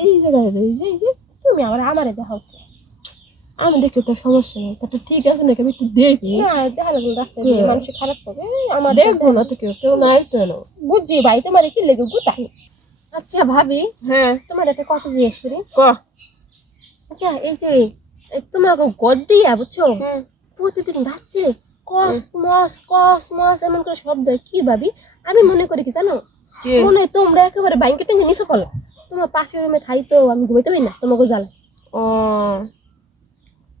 এই জায়গায় এই যে তুমি আমারে দেখাও। আমি দেখে তো সমস্যা নেই, তা ঠিক আছে নাকি আমি একটু দেখি। না দেখা লাগলো রাস্তায় দিয়ে মানুষ খারাপ করবে, আমার দেখবো না তো কেউ নাই তো এনো। বুঝছি ভাই তোমার কি লেগে গুতাই। আচ্ছা ভাবি, হ্যাঁ তোমার একটা কথা জিজ্ঞেস করি। ক। আচ্ছা এই যে তোমার ঘর দিয়া বুঝছো প্রতিদিন রাত্রে কস মস এমন করে শব্দ হয়, কি ভাবি? আমি মনে করি কি জানো, মনে হয় তোমরা একেবারে ব্যাংকে ট্যাঙ্কে নিচে পড়ো। তোমার পাশের রুমে থাই তো আমি ঘুমাইতে পারি না তোমাকে জ্বালা। ও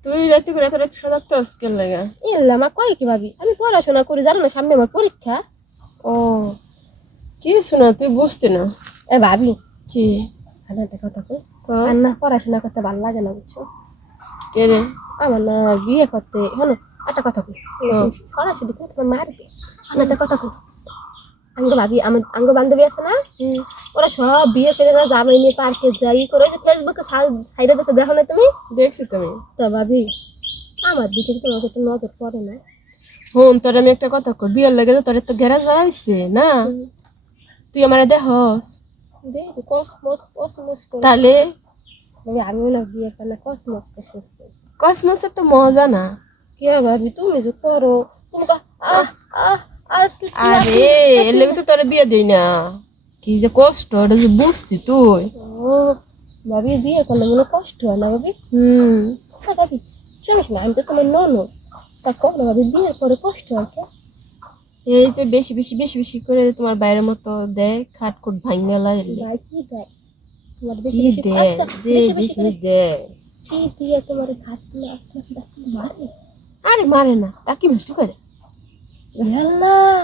তুই রাতে করে এত রাত সজাগ তো আজকের লাগা এলাম আমার কয় কি ভাবি, আমি পড়াশোনা করি জানো না, সামনে আমার পরীক্ষা। ও কি শোনা তুই বুঝতে না। এ ভাবি কি একটা কথা কই, আর না পড়াশোনা করতে ভালো লাগে না বুঝছো। কে রে? আমার না বিয়ে করতে শোনো একটা কথা কই, সরাসরি তোমার মারবে। একটা কথা কই, আঙ্গ ভাবি আমার আঙ্গ বান্ধবী আছে না, ওরা সব বিয়ে করে না জামাই নিয়ে পার্কে যাই করে, যে ফেসবুকে সাইডে দেখে দেখো না তুমি? দেখছি তুমি তো ভাবি আমার দিকে তোমাকে তো নজর পড়ে না। হন তোর আমি একটা কথা কই, বিয়ের লাগে তোর তো ঘেরা জ্বালাইছে না, তুই আমারে দেখস দেখ কসমস কসমস করে। তাহলে ভাবি আমিও না বিয়ে করে না কসমস কসমস করে। কসমসে তো মজা না। কি ভাবি তুমি যে করো, তুমি আহ আহ আর একটু আরে এর লেগে তো তোর বিয়ে দেই না, কি যে কষ্ট এটা যে বুঝতি তুই। ও ভাবি বিয়ে করলে মনে কষ্ট হয় না ভাবি? হ্যাঁ ভাবি সমস্যা না, আমি তো তোমার ননদ, তা কম না ভাবি বিয়ের পরে কষ্ট হয় কে? এই যে বেশি বেশি বেশি বেশি করে তোমার বাইরের মতো দেয় খাটখুট ভাঙা লাগে। ভাই কি দেয় তোমার কি বেশি বেশি? দেয় আচ্ছা যে বেশি বেশি বেশি করে দেয়? কি দিয়ে তোমার ঘাট না মারে? আরে মারে না, টাকি মাছ ঢুকাই দেয়। আল্লাহ,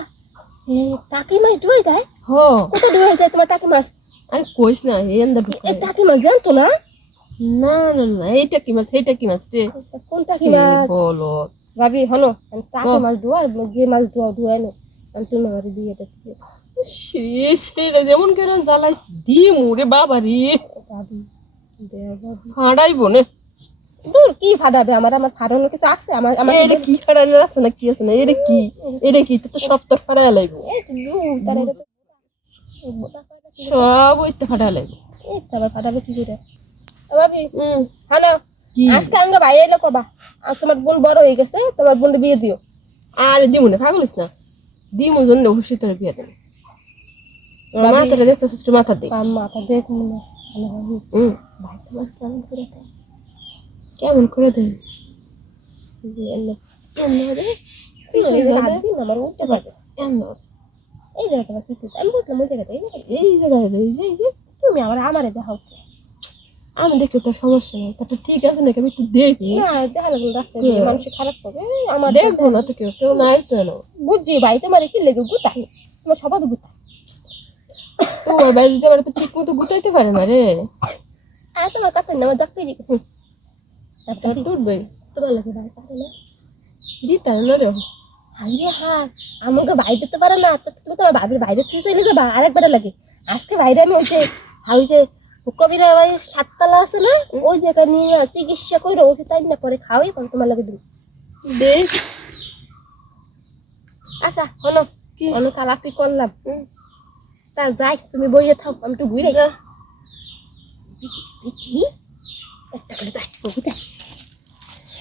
এই টাকি মাছ ডুবাই দেয়? হো কত ডুবাই দেয় তোমার টাকি মাছ? আরে কইস না এন্দা ঢুকাই এই টাকি মাছ জানতো না? না না না এইটা কি মাছ এইটা কি মাছ রে? কোন টাকি মাছ বলো ভাবি? হনো টাকি মাছ ডুয়ার যে মাছ ডুয়াই না, আমি তোমার বাড়ি দিয়ে দেখি সেটা যেমন করে জ্বালাইছি দি মুরে বাবা রে, ভাবি দেয়া ভাবি ফাড়াইবো না। দূর কি ফাটাবে, আমার আমার ফাটানোর কিছু আছে? আমার আমার এটা কি ফাড়ানোর আছে না কি আছে না? এটা কি তো সব তো ফাড়াই লাগবো, সব ওইতে ফাড়াই লাগবো। আবার ফাটাবে কি করে ভাবি? হ্যালো কি আজকে আঙ্গ ভাই এলো কবা, আর তোমার বোন বড় হয়ে গেছে, তোমার বোনকে বিয়ে দিও। আরে দিমু না, পাগলিস না, দিমু জন্য খুশি তোর বিয়ে দেবে। মাথাটা দেখতেছিস তো মাথা দেখ। মাথা দেখ মনে ভালো ভাবি ভাই তোমার কেমন করে দেয়? কেমন করে দেয়? যে এনে আমার উঠতে পারবে এই জায়গাটা কি আমি বললাম ওই জায়গাটা এই জায়গায় এই যে তুমি আমারে দেখাও। আমি দেখে তো সমস্যা নেই, তা ঠিক আছে নাকি আমি একটু দেখি। না দেখা লাগলো রাস্তায় দিয়ে মানুষ খারাপ করবে, আমার দেখবো না তো কেউ নাই তো এনো। বুঝছি ভাই তোমার কি লেগে গুতাই, তোমার সবাই গুতাই। তোমার ভাই যদি আমার তো ঠিক মতো গুতাইতে পারে না রে। আর তোমার কথা না আমার দক্তই গেছে তোর টুটবে তোমার লাগে ভাই পারে না দিতে না রে। আরে হ্যাঁ আমাকে বাইরে দিতে পারে না, তুমি তোমার বাবির বাইরে শেষ হয়ে গেছে আরেকবার লাগে। আজকে বাইরে আমি ওই যে কবিরা বাড়ি 7 তলা আছে না, ওই জায়গায় নিয়ে চিকিৎসা করে ওষুধ তাই না পরে খাওয়াই পরে তোমার লাগে দিই দেখ। আচ্ছা হলো কি অনেক আলাপি করলাম, তা যাই তুমি বইয়ে থাও আমি একটু ঘুরে যা। একটা করে 10 টাকা